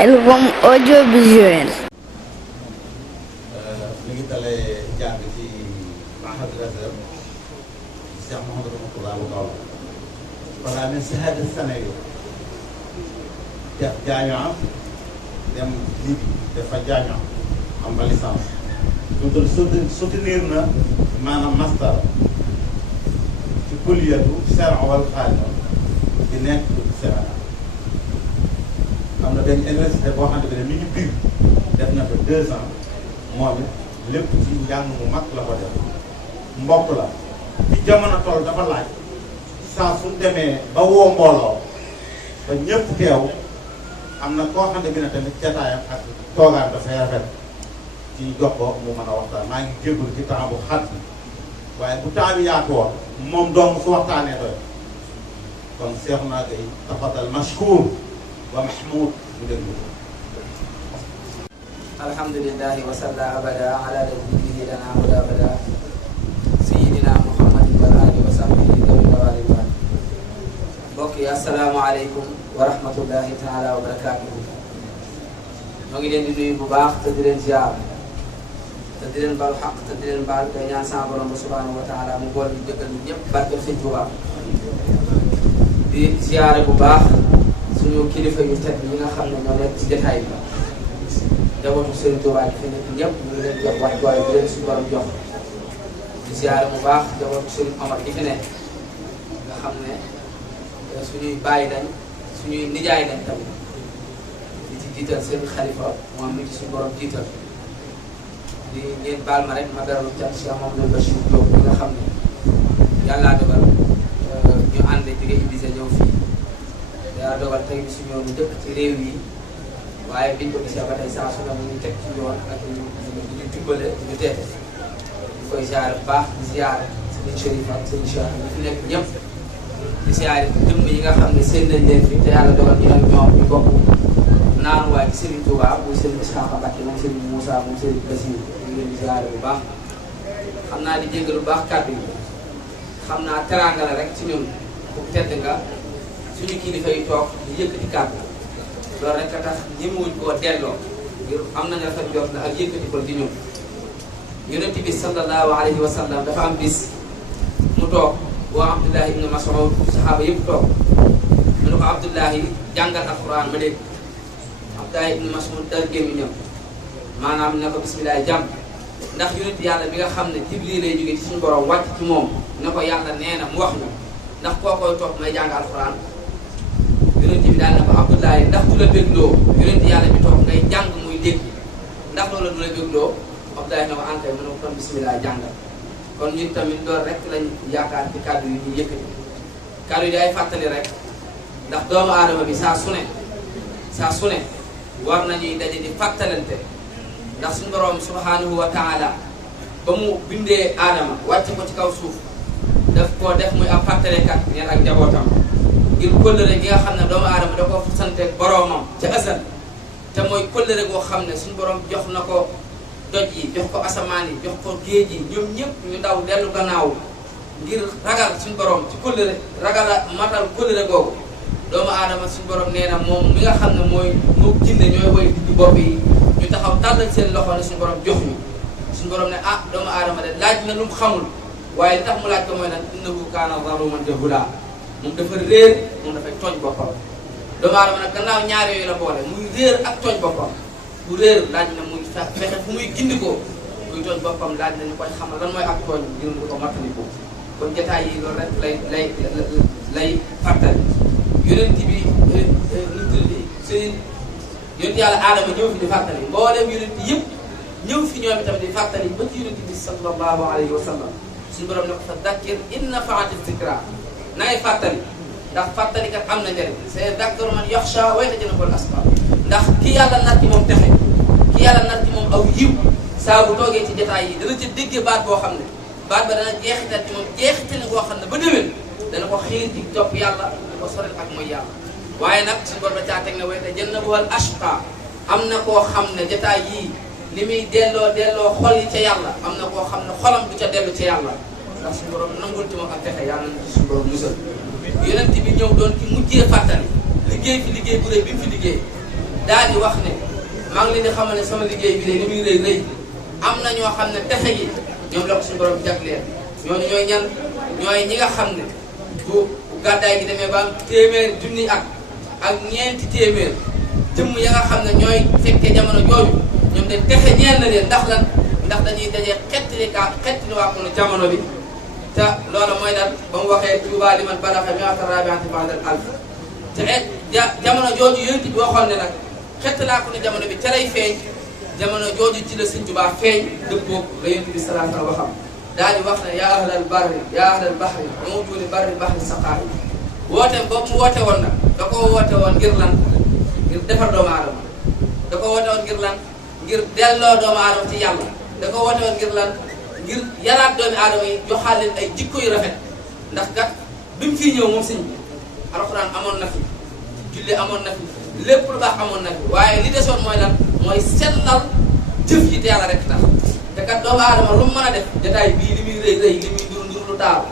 Khelcom audiovisuel. mi ngi dalee jàng ci Mahad Razem Cheikh Mouhamadou Mourtada bu Kaolack balaa ne shahada sanayo def jaamia dem Libi dafa jaamia am ba licence soutenir na maanaam master ci kulliyatu shar'a wal qaanuun di nekk Sénégal am na benn université boo xamante ne mi ngi biir def na fa 2 ans moom it lépp ci njàng mu mag la ko def mbokk la ci jamono toll dafa laaj saa su demee ba woo mbooloo ba ñëpp teew am na koo xam ne bi ne tamit jataayam ak toogaan dafay rafet ci jox ko mu mën a waxtaan maa ngi jégalu ci temps bu xat bi waaye bu temps bi yaatu woon moom dong su waxtaanee doy kon seex naa koy tafadal mashkour wa mahmoud mu déglu ko. alhamdulillahi wa salla abada ala nabiyyihi lana huda abada sayyidina muhammadin wa alihi wa sahbihi dawi ridwan. mbokk yi asalaamaaleykum wa rahmatullahi taala wa barakatuhu. ñoo ngi leen di nuyu bu baax te di leen ziar te di leen baal xaq te di leen baal te ñaan sama borom ba subhanahu wa taala mu bool ñu dëggal ñu ñëpp barke Sëñ Tuubaa di ziare bu baax suñu kilifa yu tedd yi nga xam ne ñoo nekk ci jotaay bi. njabootu Serigne Touba bi fi nekk ñëpp ñu ngi leen jox wàccuwaay bi leen suñu borom jox di ziare bu baax njabootu Serigne Omar gi fi nekk nga xam ne suñuy bàyyi lañ suñuy nijaay lañ tamit di ci jiital seen xalifa moom mi ci suñu borom jiital di ngeen baal ma rek ma daralu can Cheikh Mamadou Bachir Diop bi nga xam ne yàllaa dogal ñu ànd jóge Ibise ñëw fii yàlla dogal tey bi suñu yoonu dëkk ci réew yi waaye biñ ko gisee ba tey saa su ne mu ngi teg ci yoon ak ñu jubbale ñu teete ñu koy ziare bu baax di ziare sëñ Chérif ak sëñ Cheikh ñu fi nekk ñëpp di ziare jëmm yi nga xam ne seen nañ leen fi te yàlla dogal ñu nag ñoom ñu bokk naan waaye ci Serigne Touba muy Serigne Issakha Mbacké moom Serigne Moussa moom Serigne Bassirou ñu ngi leen di ziare bu baax xam naa di jéggal bu baax kàddu yi xam naa teraanga la rek ci ñun bu tedd nga suñu kilifa yi toog di yëkkati kàddu loolu rek a tax ñemewuñ koo delloo ngir am nañu rafet jot na ak yëkkati ko di ñun yonent bi sallallahu alayhi wa sallam dafa am bis mu toog boo Abdullahi ibn Mas'ud saxaaba yëpp toog mu ne ko Abdullahi jàngal alquran ma dégg Abdullahi ibn Mas'ud dal gémmi ñëw maanaam ne ko bismillah jàmm ndax yonent yàlla bi nga xam ne Jibril lay jógee ci suñu borom wàcc ci moom ne ko yàlla nee na mu wax ñu ndax koo koy toog may jàng alquran yonent bi daal ne ko Abdoulaye ndax du la bégloo yonent yàlla bi toog ngay jàng muy dégg ndax loolu du la bégloo Abdoulaye ne ko ankay mu ne ko kon bismillah jàngal kon ñun tamit loolu rek lañ yaakaar ci kàddu yi ñuy yëkkati kàddu yi day fàttali rek ndax doomu aadama bi saa su ne war nañuy daje di fàttalante ndax suñu borom subhanahu wa taala ba mu bindee aadama wàcc ko ci kaw suuf daf koo def muy ab fàttalekat ñeen ak njabootam ngir kóllëre gi nga xam ne doomu aadama da ko sante boroomam ca asal te mooy kóllëre goo xam ne suñu borom jox na ko doj yi jox ko asamaan yi jox ko géej yi ñoom ñëpp ñu daw dellu gannaaw ngir ragal suñu borom ci kóllëre ragal a matal kóllëre googu doomu aadama suñu borom nee na moom mi nga xam ne mooy moo jinne ñooy woy digg bopp yi ñu taxaw tàllal seen loxo ne suñu borom jox ñu suñu borom ne ah doomu aadama de laaj na lu mu xamul waaye li tax mu laaj ko mooy nag innahu kaana zaluman jahula moom dafa réer moom dafay tooñ boppam doomu aadama nag gannaaw ñaar yooyu la boole muy réer ak tooñ boppam bu réer laaj na muy fexe fu muy gindikoo muy tooñ boppam laaj na ñu koy xamal lan mooy ak tooñ ngir mu ko mattaliku kon jotaay yi loolu rek lay fàttali yonent bi seen yonent yàlla aadama ñëw fi di fàttali mboolem yonent yëpp ñëw fi ñoom itam di fàttali ba ci yonent bi sallallahu alayhi wa sallam suñu borom ne ko fa dakkir in nafaati zikra na ngay fàttali ndax fàttalikat am na njëriñ c'est dakkaru man yaxsha wa yatajannabul asqar ndax ki yàlla nar ci moom texe ki yàlla nar ci moom aw yiw saa bu toogee ci jotaay yi dana ca déggee baat boo xam ne baat ba dana jeexital ci moom jeexital boo xam ne ba déwén dana ko xiir ci topp yàlla dana ko sorel ak mooy yàlla waaye nag suñu borom caa teg na wa yatajannabul ashqa am na koo xam ne jotaay yii li muy delloo xol yi ca yàlla am na koo xam ne xolam du ca dellu ca yàlla ndax suñu borom nangul ci moom ak texe yàlla na ci suñu borom musal yonent bi ñëw doon ci mujjee fàttali liggéey fi liggéey bu rëy bi mu fi liggéey daal di wax ne maa ngi leen di xamal ne sama liggéey bi de li muy rëy rëy am na ñoo xam ne texe gi ñoom la ko suñu borom jagleel ñooñu ñooy ñan ñooy ñi nga xam ne bu gàddaay gi demee ba am téeméer junni ak ñeenti téeméer jëmm ya nga xam ne ñooy fekkee jamono jooju ñoom de texe ñeel na leen ndax lan ndax dañuy dajee xettali waa ko jamono bi te loolu mooy daal ba mu waxee Tuubaa liman balaxa mi'ata rabi'atin ba'dal alf te jamono jooju yonent bi waxoon ne nag xettalaa ko ne jamono bi ca lay feeñ jamono jooju ci la Sëñ Tuubaa feeñ dëppoo la yonent bi sallallahu alayhi wa sallam daal di wax ne yaa ahlal barri yaa ahlal bahri uduuni barri bahri saqaa'i woote boobu mu woote woon nag da ko woote woon ngir lan ngir defar doomu aadama da ko woote woon ngir lan ngir delloo doomu aadama ci yàlla da ko woote woon ngir lan ngir yaraat doomu aadama yi joxaal leen ay jikko yu rafet ndax kat bi mu fii ñëw moom sëñ bi alxuraan amoon na fi julli amoon na fi lépp lu baax amoon na fi waaye li desoon mooy lan mooy sellal jëf yi te yàlla rek tax te kat doomu aadama lu mu mën a def jotaay bii li muy rëy rëy li muy ndur ndur lu taaw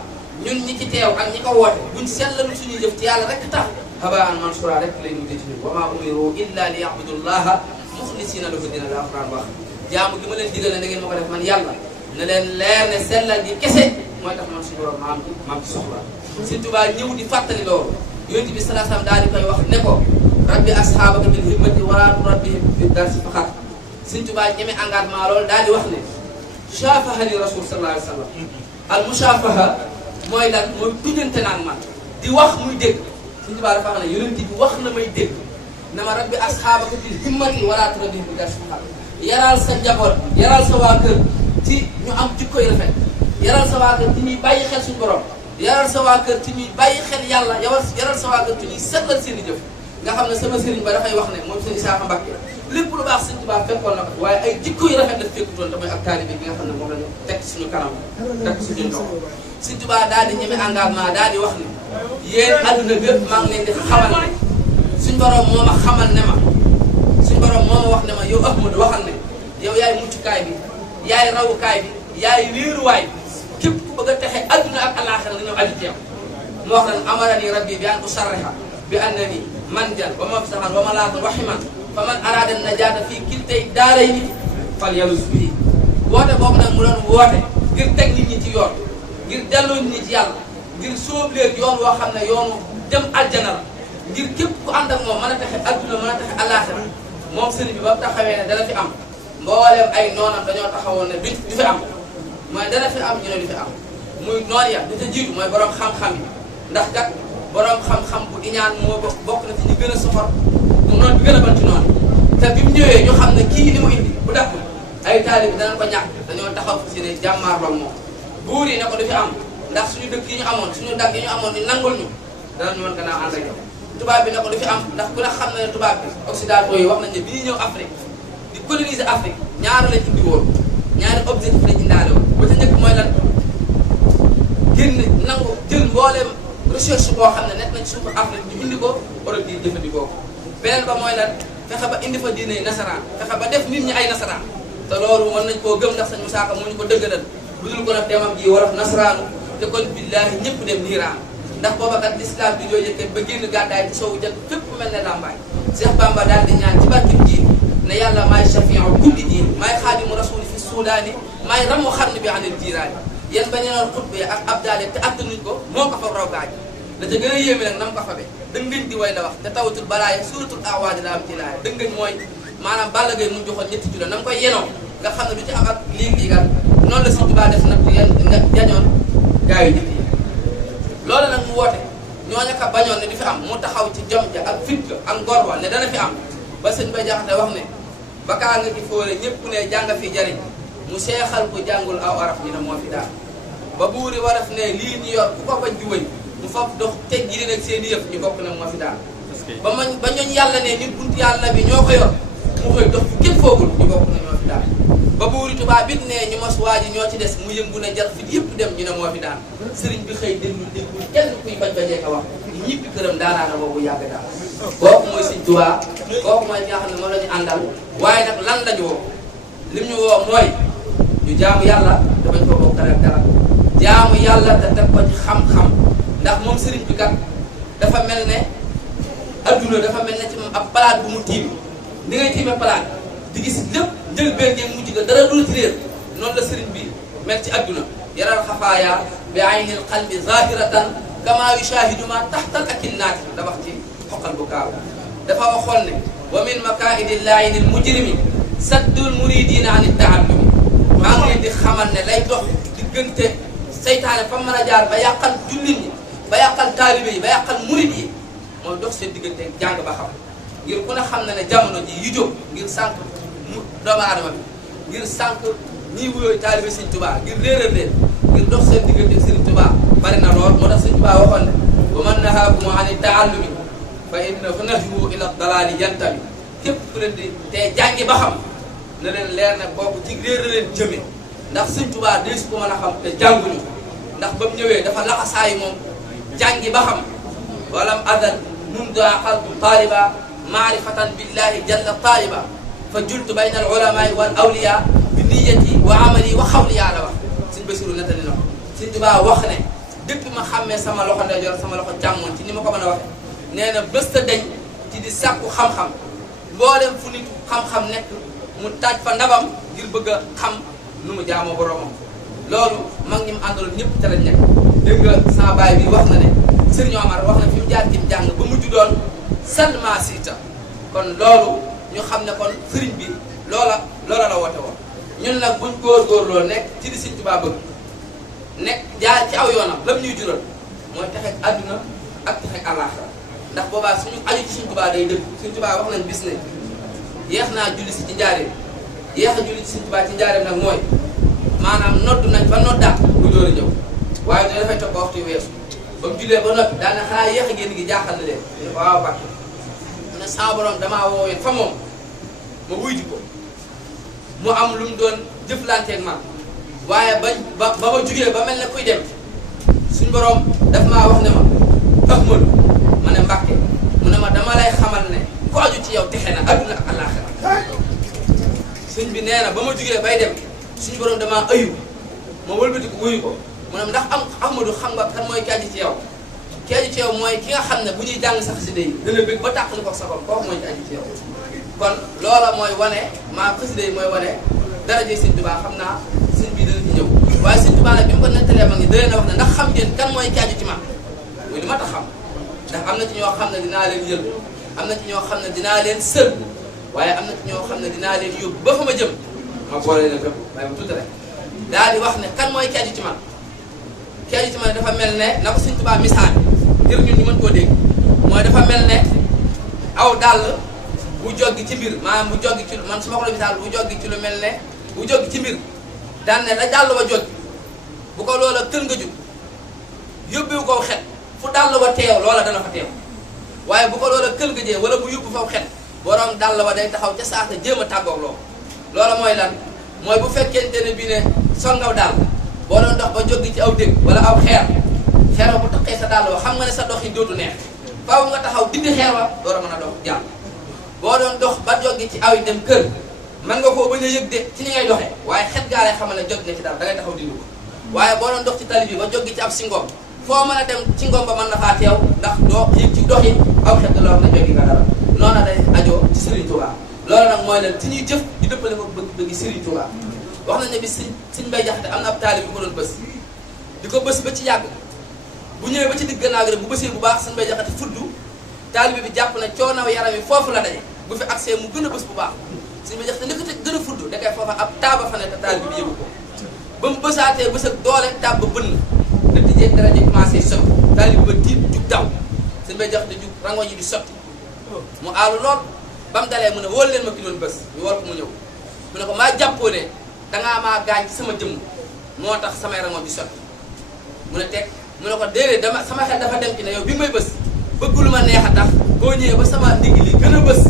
ñun ñi ci teew ak ñi ko woote buñ sellalu suñuy jëf ci yàlla rek tax habaan mansura rek lay mujjee ci ñun wa maa umiru illa li ya'budullaha muxlisina lahu dina la alxuraan wax jaamu gi ma leen digal ne da ngeen ma ko def man yàlla na leen leer ne sellal gi kese mooy tax man suñu borom maam ci soxla Sëñ Tuubaa ñëw di fàttali loolu yonent bi sallallahu alayhi wasallam daal di koy wax ne ko rabbi ashaabaka bil himmati wa rabbihim bi darsi faqat Sëñ Tuubaa ñeme engagement loolu daal di wax ne shaafahani rasul sallallahu alayhi wasallam al mushaafaha mooy lan mooy tuddante naan man di wax muy dégg Sëñ Tuubaa dafa xam ne yonent bi wax na may dégg na ma rabbi ashaabaka bil himmati wa rabbihim bi darsi faqat yaral sa njaboot yaral sa waa kër ci ñu am jikko yu rafet yaral sa waa kër ci ñuy bàyyi xel suñu borom yaral sa waa kër ci ñuy bàyyi xel yàlla yaral sa waa kër ci ñuy seetlal seen i jëf nga xam ne sama sëriñ ba dafay wax ne moom sëriñ Isaaxa Mbàkke lépp lu baax Sëñ Tuubaa fekkoon na ko waaye ay jikko yu rafet la fekkutoon te mooy ak taalibe bi nga xam ne moom la ñu teg suñu kanam teg suñu ndox Sëñ Tuubaa daal di ñeme engagement daal di wax ne yéen adduna bépp maa ngi leen di xamal ne suñu borom moo ma xamal ne ma suñu borom moo ma wax ne ma yow Ahmadu waxal ne yow yaay muccukaay bi yaay rawukaay bi yaay wéeruwaay bi képp ku bëgg a texe adduna ak alaaxira nga ñëw aju ci yow mu wax lan amarani rabbi bi an usarriha bi annani manjan wa mafsahan wa malaatan wa himan fa man arada najaata fii kiltay daarayni falyaluz bii woote boobu nag mu doon woote ngir teg nit ñi ci yoon ngir delloo nit ñi ci yàlla ngir sóob leen yoon woo xam ne yoonu dem aljana la ngir képp ku ànd ak moom mën a texe adduna mën a texe alaaxira moom sëriñ bi ba mu taxawee ne dana fi am mbooleem ay noonam dañoo taxawoon ne du fi am mooy dana fi am ñu ne du fi am muy noon ya du ca jiitu mooy borom xam-xam yi ndax kat borom xam-xam bu iñaan moo bokk na ci ñu gën a soxor mu noonu bi gën a ban ci noonu te bi mu ñëwee ñu xam ne kii li mu indi bu def ay taalib bi danañ ko ñàkk dañoo taxaw si ne jàmmaarloog moom buur yi ne ko du fi am ndax suñu dëkk yi ñu amoon suñu dagg yi ñu amoon ni nangul ñu danañu mën gannaaw ànd ak yow tubaab bi ne ko du fi am ndax ku ne xam na ne tubaab bi occidentaux yi wax nañ ne bi ñuy ñëw Afrique di coloniser Afrique ñaari lañ indi woon ñaari objectif lañ indaale woon ba ca njëkk mooy lan génn nangu jël mbooleem recherche boo xam ne nekk nañ suufu Afrique ñu indi ko Europe yi jëfandikoo ko beneen ba mooy lan fexe ba indi fa diine nasaraan fexe ba def nit ñi ay nasaraan te loolu mën nañ koo gëm ndax sañ Musaa Ka moo ñu ko dëggalal bu dul ko nag demam ji wolof nasaraanu te kon billaahi ñëpp dem niiraan ndax booba kat l'islam bi ñoo yëkkat ba génn gàddaay ci soowu jant fépp mel ne làmbaay Cheikh Bamba daal di ñaan ci barkib ji ne yàlla maay shafiu kulli diin maay xaadimu rasuli fi suudaani maay ramu xarni bi anil jiiraani yéen ba ñenoon xutbe ak abdaale te attanuñ ko moo ko fa raw gaaj la ca gën a yéeme nag nam ko fabe dëngañ di way la wax te tawatul balaaye suratul awaadi la am ci laay dëngañ mooy maanaam Balla Gaye mu joxoon ñetti kilo nam koy yenoo nga xam ne du ci am ak lii-liigal noonu la Sëñ Tuubaa def nag nga jañoon gaa yi nit yi loolu nag mu woote ñooñu ka bañoon ne di fi am mu taxaw ci jom ja ak fit ga ak ngor wa ne dana fi am ba sëñ Bay Jaxate wax ne ba kaa nga ci fóore ñëpp ne jàng fi jariñ mu seexal ko jàngul aw araf ñu ne moo fi daal ba buuri waraf ne lii ñu yor ku ko bañ di wëñ mu fab dox teg gi leen ak seen i yëf ñu bokk ne moo fi daal ba ñooñ yàlla ne ñun buntu yàlla bi ñoo ko yor mu koy dox fi kenn foogul ñu bokk ne ñoo fi daal ba buuri tubaab bit ne ñu mos waa ji ñoo ci des mu yëngu ne jar fi yëpp dem ñu ne moo fi daal sëriñ bi xëy déglu kenn kuy bañ bañee ko wax ñibbi këram daanaana boobu yàgg daal kooku mooy Sëñ Tuubaa kooku mooy nga xam ne moom la ñu àndal waaye nag lan lañu woo lim ñu woo mooy ñu jaamu yàlla te bañ koo bokkale ak dara jaamu yàlla te teg ko ci xam-xam ndax moom sëriñ bi kat dafa mel ne adduna dafa mel ne ci moom ab palaat bu mu tiim ni ngay tiime palaat di gis lépp njëlbeen ngeen mujj ga dara dul ci réer noonu la sëriñ bi mel ci adduna yaral xafaaya bi aynil qalbi zahiratan kama yushahidu ma taxtal akinnaati da wax ci xoqal bu kaaw dafa waxoon ne wa min makaidi llaa'ini l-mujrimi saddul muridina an taallumi maa ngi leen di xamal ne lay dox diggante seytaane fa mën a jaar ba yàqal jullit ñi ba yàqal taalibe yi ba yàqal murid yi mooy dox seen diggante jàng ba xam ngir ku ne xam na ne jamono ji yu jóg ngir sànq doomu aadama bi ngir sànq ñii wuyooyu taalibe Sëriñ Tuubaa ngir réeral leen ngir dox seen diggante Sëriñ Tuubaa bari na lool moo tax Sëriñ Tuubaa waxoon ne wa man nahaakum ani taallumi fa innahu nahyu ila dalaali yantami képp ku leen di te jàngi ba xam na leen leer ne kooku ci réeral leen jëme ndax Sëriñ Tuubaa day su ko mën a xam te jànguñu ndax ba mu ñëwee dafa laxasaayi moom jàngi ba xam walam adal mundu aqaltu taaliba maarifatan billahi jalla taaliba fa jultu bayna al ulamaai wal awliya bi niyati wa amali wa xawliya la wax Sëriñ Basiru nettali na ko Sëriñ Tuubaa wax ne depuis ma xàmmee sama loxo ndeyjoor sama loxo càmmoñ ci ni ma ko mën a waxe nee na bés ta dañ ci di sàkku xam-xam mboolem fu nit xam-xam nekk mu taaj fa ndabam ngir bëgg a xam nu mu jaamoo boromam loolu mag ñi mu àndaloon ñëpp te lañ nekk dégg nga sama baay bi wax na ne Sëriñ Omar wax na fi mu jaar ci mu jàng ba mujj doon salma siita kon loolu ñu xam ne kon sëriñ bi loola la woote woon ñun nag buñ góorgóorloo nekk ci di Sëriñ Tuubaa bëgg nekk jaar ci aw yoonam lam ñuy jural mooy texeeg àdduna ak texeeg àllaaxira ndax boobaa suñu aju ci Sëriñ Tuubaa day dëgg Sëriñ Tuubaa wax nañ bis ne yéex naa julli si ci njaareem yéex a julli ci Sëriñ Tuubaa ci njaareem nag mooy maanaam nodd nañ ba noddaat bu door a ñëw waaye doo dafay topp waxtu weesu ba mu jullee ba noppi daana xanaa yéex a génn gi jaaxal na leen ñu ko waaw Mbàkke mu ne sama borom damaa woowee fa moom ma wuy ji ko mu am lu mu doon jëflanteeg man waaye ba ma jugee ba mel ne kuy dem suñ borom daf maa wax ne ma Ahmadu ma ne Mbàkke mu ne ma dama lay xamal ne ku aju ci yow texe na adduna ak àllaaxira sëñ bi nee na ba ma jugee bay dem suñu borom damaa ayu ma wëlbati ko wuyu ko mu ne ndax Ahmadu xam nga kan mooy ki aju ci yow ki aju ci yow mooy ki nga xam ne bu ñuy jàng sax xasida yi dana bëgg ba tàqali ko sabam kooku mooy ki aju ci yow kon loola mooy wane maa xasida yi mooy wane daraje Sëriñ Tuubaa xam naa sëñ bi dana ci ñëw waaye Sëriñ Tuubaa nag bi mu ko nettalee ma ngi da leen a wax ne ndax xam ngeen kan mooy ki aju ci man muy li ma tax xam ndax am na ci ñoo xam ne dinaa leen yël am na ci ñoo xam ne dinaa leen sël waaye am na ci ñoo xam ne dinaa leen yóbbu ba fa ma jëm ma boole leen fépp waaye ma tuuti rek daal di wax ne kan mooy ki aju ci man ki aju ci man dafa mel ne na ko Sëriñ Tuubaa misaal ngir ñun ñu mën koo dégg mooy dafa mel ne aw dàll bu joggi ci mbir maanaam bu joggi ci man su ma ko la misaal bu joggi ci lu mel ne bu joggi ci mbir daan ne la dàll ba joggi bu ko loola kër nga jug yóbbewu ko xet fu dàll ba teew loola dana fa teew waaye bu ko loola kër nga jee wala bu yóbbu fa xet borom dàll ba day taxaw ca saasa jéem a tàggoog loola mooy lan mooy bu fekkente ne bii ne songaw daal boo doon dox ba joggi ci aw dégg wala aw xeer ba bu taqee sa dàll ba xam nga ne sa dox yi dootu neex faaw nga taxaw dindi xeer ba door a mën a dox jàll boo doon dox ba joggi ci aw yi dem kër mën nga koo bañ a yëg de ci ni ngay doxee waaye xet gaa lay xamal ne jog nga ci dara da ngay taxaw dindi ko waaye boo doon dox ci tali bi ba joggi ci ab singom foo mën a dem ci ngom ba mën na faa teew ndax doo yëg ci dox yi aw xet la wax ne joggi nga dara noonu day ajoo ci Serigne Touba loolu nag mooy leen ci ñuy jëf di dëppale ko bëgg Serigne Touba wax nañ ne bi Sëriñ Mbay Jaxate am na ab taalib bu ko doon bës di ko bës ba ci yàgg bu ñëwee ba ci digg gannaaw gi rek bu bësee bu baax Sëriñ Mbay Jaxate fuddu taalib bi jàpp na coonaw yaram yi foofu la daje bu fi accès mu gën a bës bu baax Sëriñ Mbay Jaxate ndëkkate gën a fuddu da koy foofa ab taaba fa ne te taalib bi yëgu ko ba mu bësaatee bës ak doole taab ba bënn da tijjee dara ji commencé sotti taalib ba tiit jug daw Sëriñ Mbay Jaxate jug rango yi di sotti mu aalu lool ba mu dalee mu ne wóol leen ma ki doon bës ñu wol ko mu ñëw mu ne ko maa jàppoo ne dangaa maa gaañ ci sama jëmm moo tax samay rango di sotti mu ne teg mu ne ko déedéet dama sama xel dafa dem ci ne yow bi may bës bëgg lu ma neex a tax boo ñëwee ba sama ndigg li gën a bës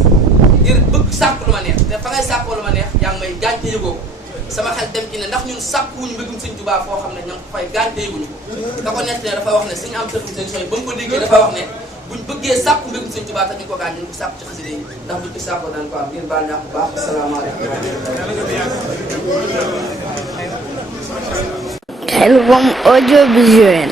ngir bëgg sàkk lu ma neex te fa ngay sàkkoo lu ma neex yaa ngi may gaañ te yëgoo ko sama xel dem ci ne ndax ñun sàkkuwuñu mbégum Sëriñ Tuubaa foo xam ne ña ngi ko fay gaañ te yëguñu ko da ko nett ne dafa wax ne suñu am tëtum seen sooy ba mu ko déggee dafa wax ne buñ bëggee sàkku mbégum Sëriñ Tuubaa te ñu ko gaañ ñu ko sàkku ci xasida yi ndax buñ ko sàkkoo daan ko am ngeen baal ñàkk bu baax asalaamaaleykum Khelcom audiovisuel.